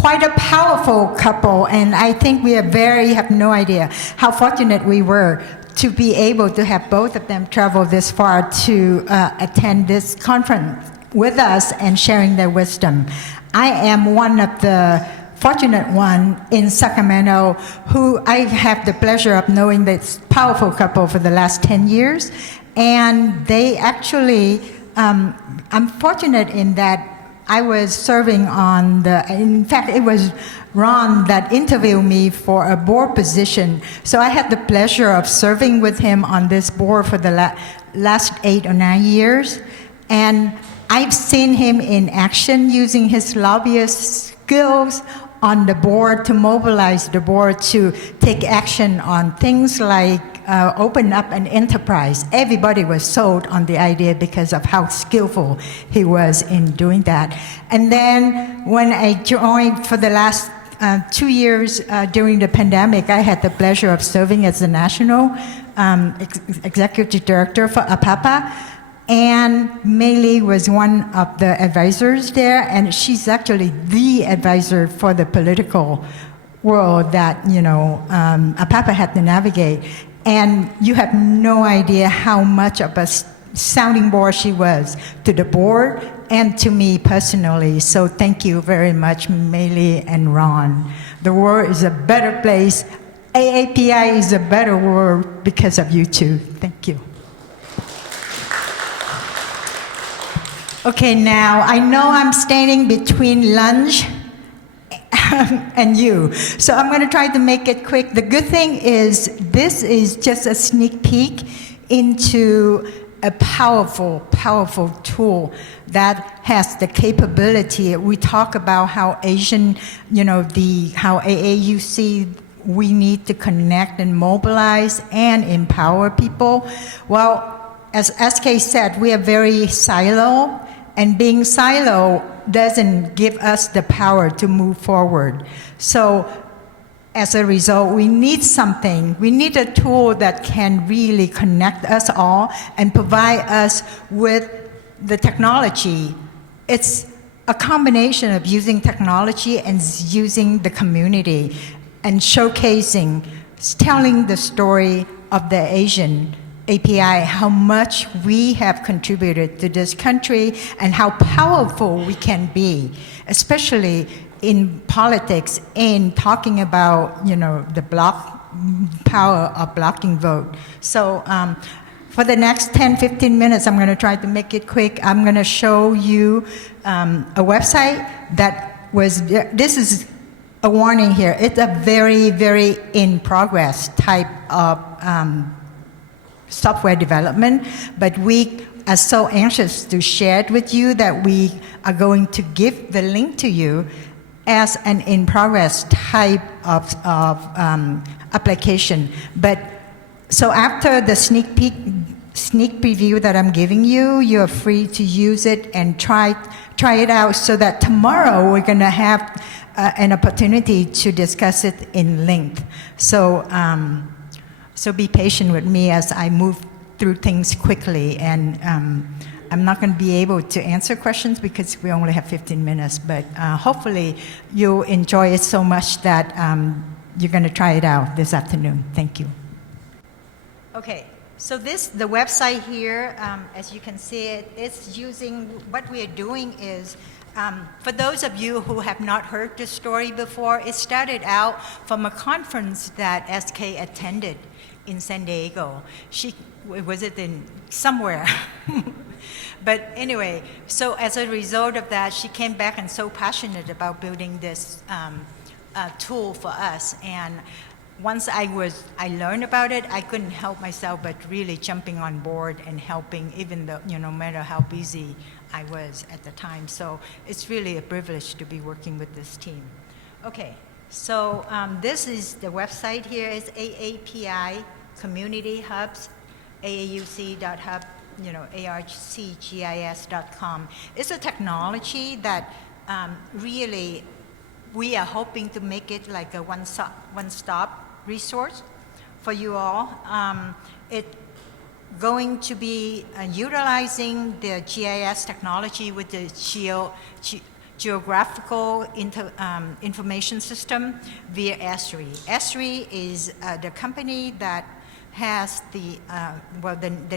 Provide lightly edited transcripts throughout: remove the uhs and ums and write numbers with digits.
quite a powerful couple, and I think we have no idea how fortunate we were to be able to have both of them travel this far to attend this conference with us and sharing their wisdom. I am one of the fortunate one in Sacramento who I have the pleasure of knowing this powerful couple for the last 10 years. And they actually, I'm fortunate in that I was serving on in fact, it was Ron that interviewed me for a board position. So I had the pleasure of serving with him on this board for the last 8 or 9 years. And I've seen him in action using his lobbyist skills on the board to mobilize the board to take action on things like open up an enterprise. Everybody was sold on the idea because of how skillful he was in doing that. And then when I joined for the last 2 years during the pandemic, I had the pleasure of serving as the national executive director for APAPA. And Mei Li was one of the advisors there, and she's actually the advisor for the political world that, APAPA had to navigate. And you have no idea how much of a sounding board she was to the board and to me personally. So thank you very much, Mei Li and Ron. The world is a better place. AAPI is a better world because of you two. Thank you. Okay, now I know I'm standing between lunch and you, so I'm going to try to make it quick. The good thing is this is just a sneak peek into a powerful, powerful tool that has the capability. We talk about how Asian, how AAUC, we need to connect and mobilize and empower people. Well, as SK said, we are very silo, and being silo doesn't give us the power to move forward. So as a result, we need something. We need a tool that can really connect us all and provide us with the technology. It's a combination of using technology and using the community and showcasing, telling the story of the Asian API, how much we have contributed to this country and how powerful we can be, especially in politics, in talking about, the power of blocking vote. So for the next 10, 15 minutes, I'm going to try to make it quick. I'm going to show you a website that was, this is a warning here. It's a very, very in progress type of software development, but we are so anxious to share it with you that we are going to give the link to you as an in-progress type of application. But so after the sneak preview that I'm giving you, you're free to use it and try it out so that tomorrow we're going to have an opportunity to discuss it in length. So be patient with me as I move through things quickly, and I'm not going to be able to answer questions because we only have 15 minutes, but hopefully you'll enjoy it so much that you're going to try it out this afternoon. Thank you. Okay, so the website here, as you can see it, it's using, what we are doing is, for those of you who have not heard this story before, it started out from a conference that SK attended in San Diego. Was it in somewhere? But anyway, so as a result of that, she came back and so passionate about building this tool for us. And once I learned about it, I couldn't help myself but really jumping on board and helping, even though, no matter how busy I was at the time. So it's really a privilege to be working with this team. Okay, so this is the website here. It's AAPI Community Hubs, aauc.hub, arcgis.com. It's a technology that really we are hoping to make it like a one-stop resource for you all. It's going to be utilizing the GIS technology with the geographical information system via ESRI. ESRI is the company that has the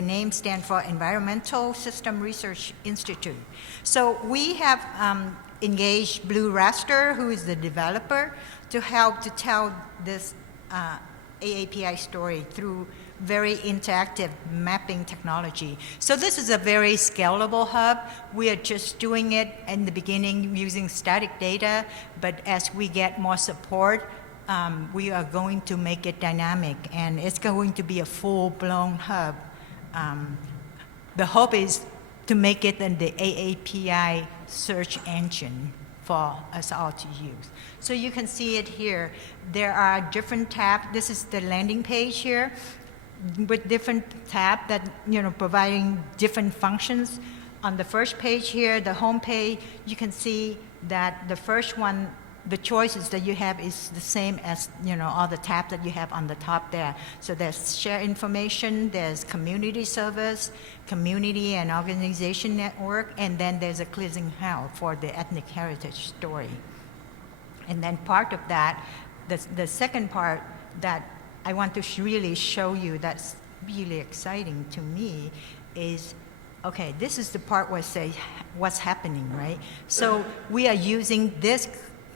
name stands for Environmental System Research Institute. So we have engaged Blue Raster, who is the developer, to help to tell this AAPI story through very interactive mapping technology. So this is a very scalable hub. We are just doing it in the beginning using static data, but as we get more support, we are going to make it dynamic, and it's going to be a full-blown hub. The hope is to make it in the AAPI search engine for us all to use. So you can see it here. There are different tabs. This is the landing page here with different tabs that, providing different functions. On the first page here, the home page, you can see that the first one, the choices that you have is the same as, all the tabs that you have on the top there. So there's share information, there's community service, community and organization network, and then there's a cleansing house for the ethnic heritage story. And then part of that, the second part that I want to really show you that's really exciting to me is, okay, this is the part where say what's happening, right? So we are using this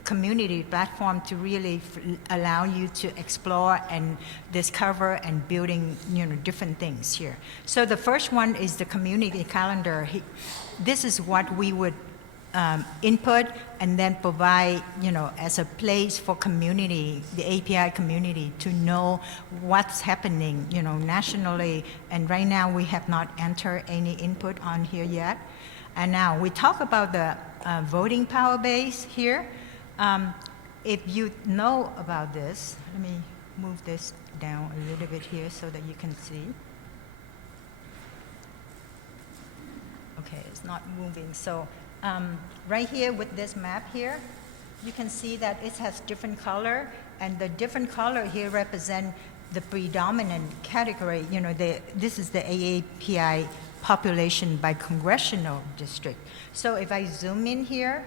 community platform to really allow you to explore and discover and building, different things here. So the first one is the community calendar. This is what we would input and then provide, as a place for community, the API community, to know what's happening, nationally. And right now we have not entered any input on here yet. And now we talk about the voting power base here. If you know about this, let me move this down a little bit here so that you can see. Okay, it's not moving. So right here with this map here, you can see that it has different color, and the different color here represent the predominant category. This is the AAPI population by congressional district. So if I zoom in here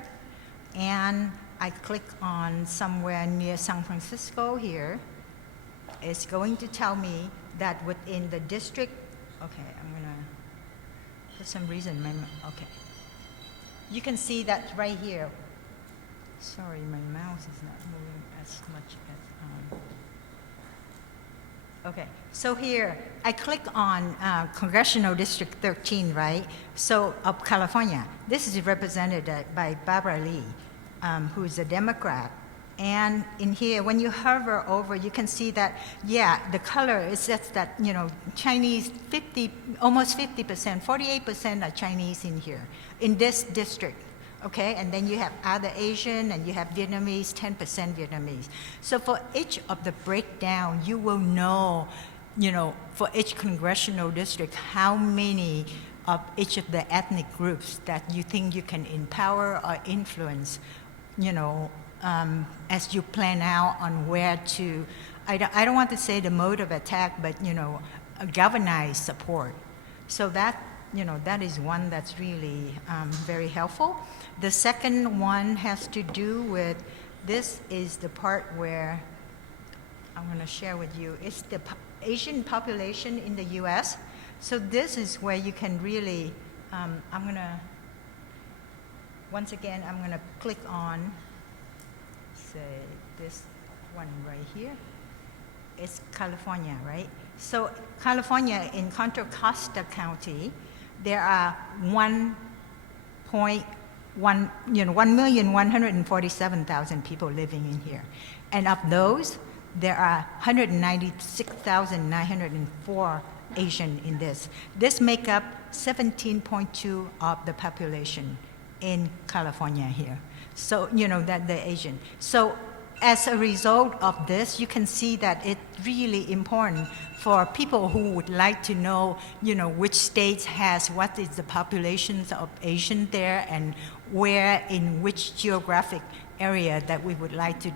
and I click on somewhere near San Francisco here, it's going to tell me that within the district, okay, I'm gonna, for some reason, okay. You can see that right here. Sorry, my mouse is not moving as much as, okay, so here, I click on Congressional District 13, right? So, of California. This is represented by Barbara Lee, who is a Democrat. And in here, when you hover over, you can see that, yeah, the color is just that, Chinese, almost 50%, 48% are Chinese in here, in this district, okay? And then you have other Asian, and you have Vietnamese, 10% Vietnamese. So for each of the breakdown, you will know, for each congressional district, how many of each of the ethnic groups that you think you can empower or influence, as you plan out on where to, I don't want to say the mode of attack, but, galvanize support. So that, that is one that's really very helpful. The second one has to do with, this is the part where I'm going to share with you. It's the Asian population in the US. So this is where you can really, once again, I'm going to click on, say, this one right here. It's California, right? So California, in Contra Costa County, there are 1,147,000 people living in here. And of those, there are 196,904 Asian in this. This make up 17.2 of the population in California here. So, that the Asian. So as a result of this, you can see that it's really important for people who would like to know, which states has, what is the populations of Asian there, and where, in which geographic area that we would like to,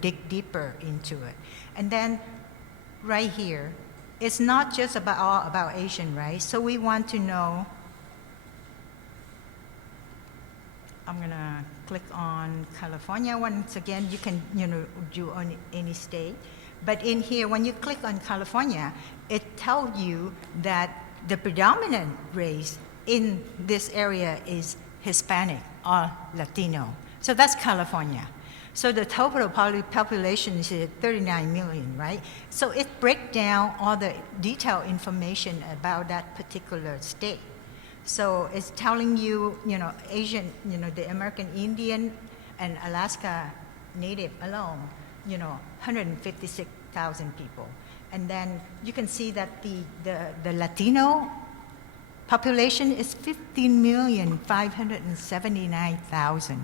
dig deeper into it. And then right here, it's not just all about Asian, right? So we want to know I'm gonna click on California. Once again, you can, do on any state. But in here, when you click on California, it tells you that the predominant race in this area is Hispanic or Latino. So that's California. So the total population is 39 million, right? So it breaks down all the detailed information about that particular state. So it's telling you, Asian, the American Indian and Alaska Native alone, 156,000 people. And then you can see that the Latino population is 15,579,000.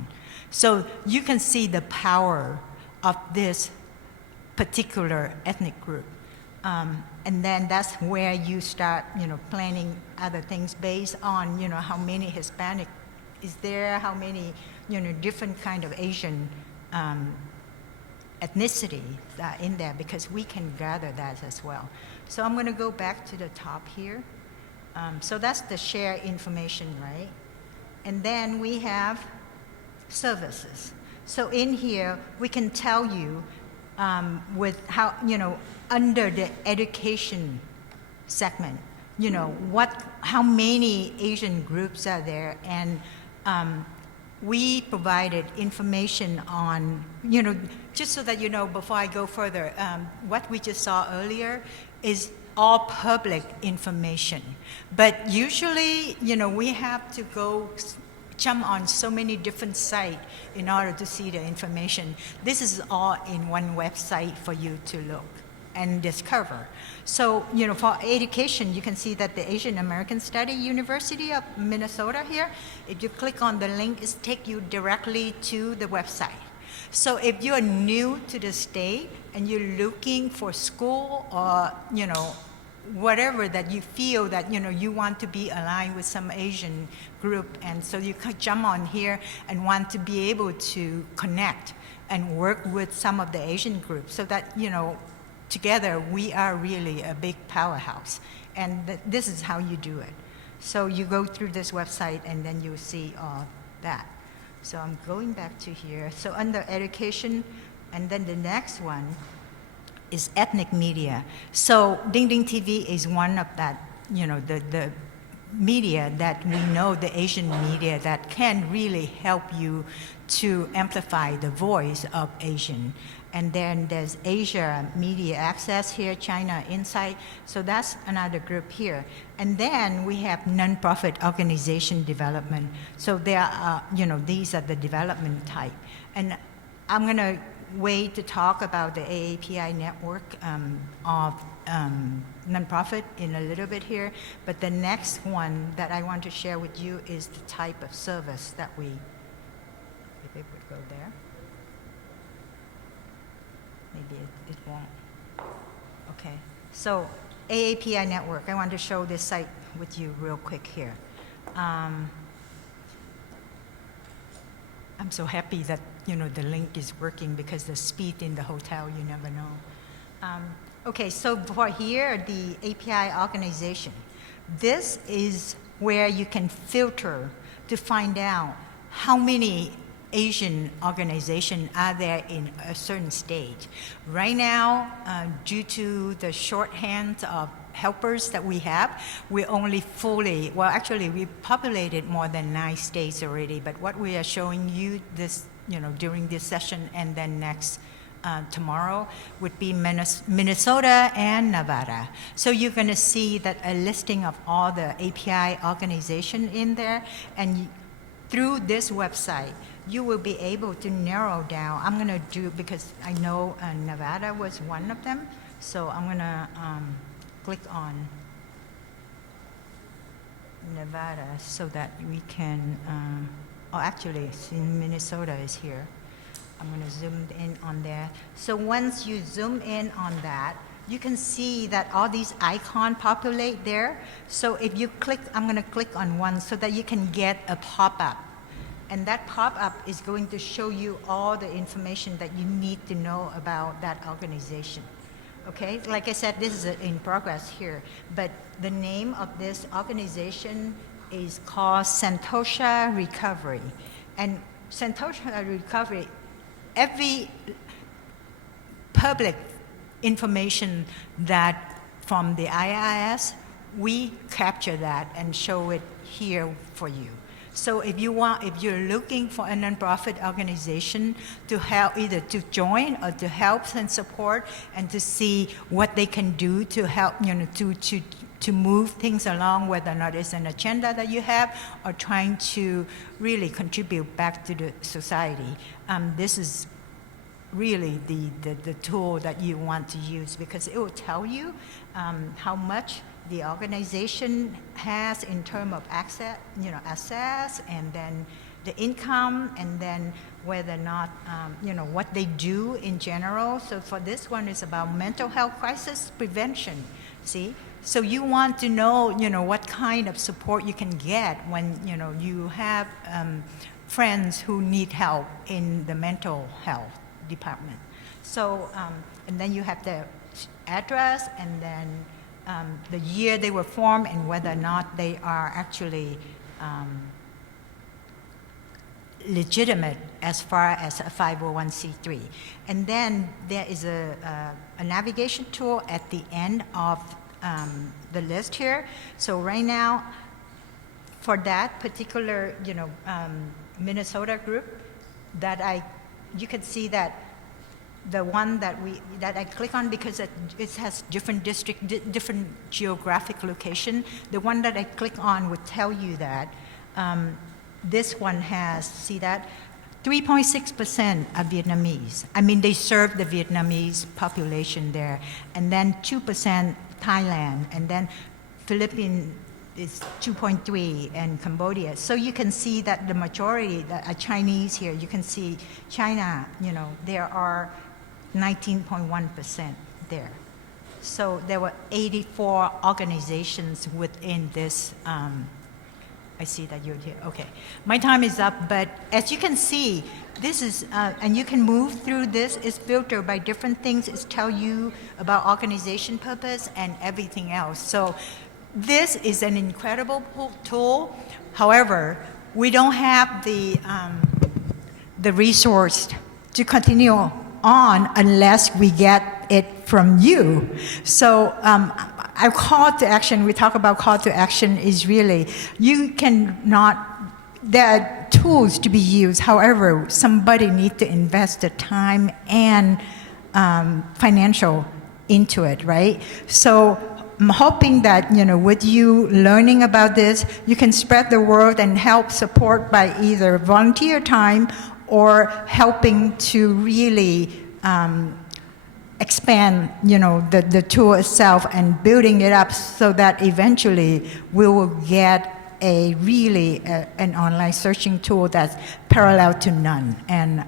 So you can see the power of this particular ethnic group. And then that's where you start, planning other things based on, how many Hispanic is there, how many, different kind of Asian ethnicity in there, because we can gather that as well. So I'm going to go back to the top here. So that's the share information, right? And then we have services. So in here, we can tell you with how, under the education segment, how many Asian groups are there, and we provided information on, just so that before I go further, what we just saw earlier is all public information. But usually, we have to jump on so many different sites in order to see the information. This is all in one website for you to look and discover. So, for education, you can see that the Asian American Study University of Minnesota here, if you click on the link, it takes you directly to the website. So if you're new to the state and you're looking for school or, whatever that you feel that, you want to be aligned with some Asian group, and so you can jump on here and want to be able to connect and work with some of the Asian groups so that, together we are really a big powerhouse. And this is how you do it. So you go through this website and then you see all that. So I'm going back to here. So under education, and then the next one is ethnic media. So Ding Ding TV is one of that, the media that we know, the Asian media that can really help you to amplify the voice of Asian. And then there's Asia Media Access here, China Insight. So that's another group here. And then we have nonprofit organization development. So there are, these are the development type. And I'm going to wait to talk about the AAPI network of nonprofit in a little bit here. But the next one that I want to share with you is the type of service that we, if it would go there. Maybe it won't. Okay, so AAPI network, I want to show this site with you real quick here. I'm so happy that, the link is working, because the speed in the hotel, you never know. Okay, so for here, the API organization, this is where you can filter to find out how many Asian organizations are there in a certain stage. Right now, due to the shorthand of helpers that we have, we only fully, well, actually, we populated more than 9 states already, but what we are showing you this, during this session and then next tomorrow would be Minnesota and Nevada. So you're going to see that a listing of all the API organization in there, and through this website, you will be able to narrow down. I'm going to do, because I know Nevada was one of them, so I'm going to click on Nevada so that we can, actually, Minnesota is here. I'm going to zoom in on there. So once you zoom in on that, you can see that all these icons populate there. So if you click, I'm going to click on one so that you can get a pop-up. And that pop-up is going to show you all the information that you need to know about that organization. Okay, like I said, this is in progress here, but the name of this organization is called Santosha Recovery. And Santosha Recovery, every public information that from the IIS, we capture that and show it here for you. So if you're looking for a nonprofit organization to help, either to join or to help and support, and to see what they can do to help, to move things along, whether or not it's an agenda that you have or trying to really contribute back to the society, this is really the tool that you want to use, because it will tell you how much the organization has in terms of access, assets, and then the income, and then whether or not, what they do in general. So for this one, it's about mental health crisis prevention, see? So you want to know, what kind of support you can get when, you have friends who need help in the mental health department. So, and then you have the address, and then the year they were formed, and whether or not they are actually legitimate as far as a 501c3. And then there is a navigation tool at the end of the list here. So right now, for that particular, Minnesota group, you can see that the one that I click on, because it has different different geographic location. The one that I click on would tell you that this one has, see that, 3.6% are Vietnamese. I mean, they serve the Vietnamese population there, and then 2% Thailand, and then Philippines is 2.3, and Cambodia. So you can see that the majority that are Chinese here. You can see China, there are 19.1% there. So there were 84 organizations within this. I see that you're here. Okay, my time is up, but as you can see, this is, and you can move through this. It's filtered by different things. It's tell you about organization purpose and everything else. So this is an incredible tool. However, we don't have the resource to continue on unless we get it from you. So our call to action, we talk about call to action, is really, there are tools to be used. However, somebody needs to invest the time and financial into it, right? So I'm hoping that, with you learning about this, you can spread the word and help support by either volunteer time or helping to really expand, the tool itself and building it up so that eventually we will get an online searching tool that's parallel to none. And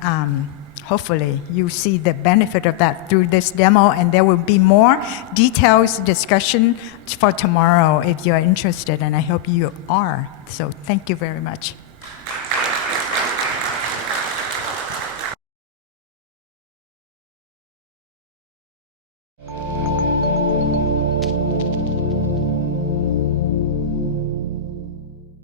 hopefully you see the benefit of that through this demo, and there will be more details discussion for tomorrow if you're interested, and I hope you are. So thank you very much.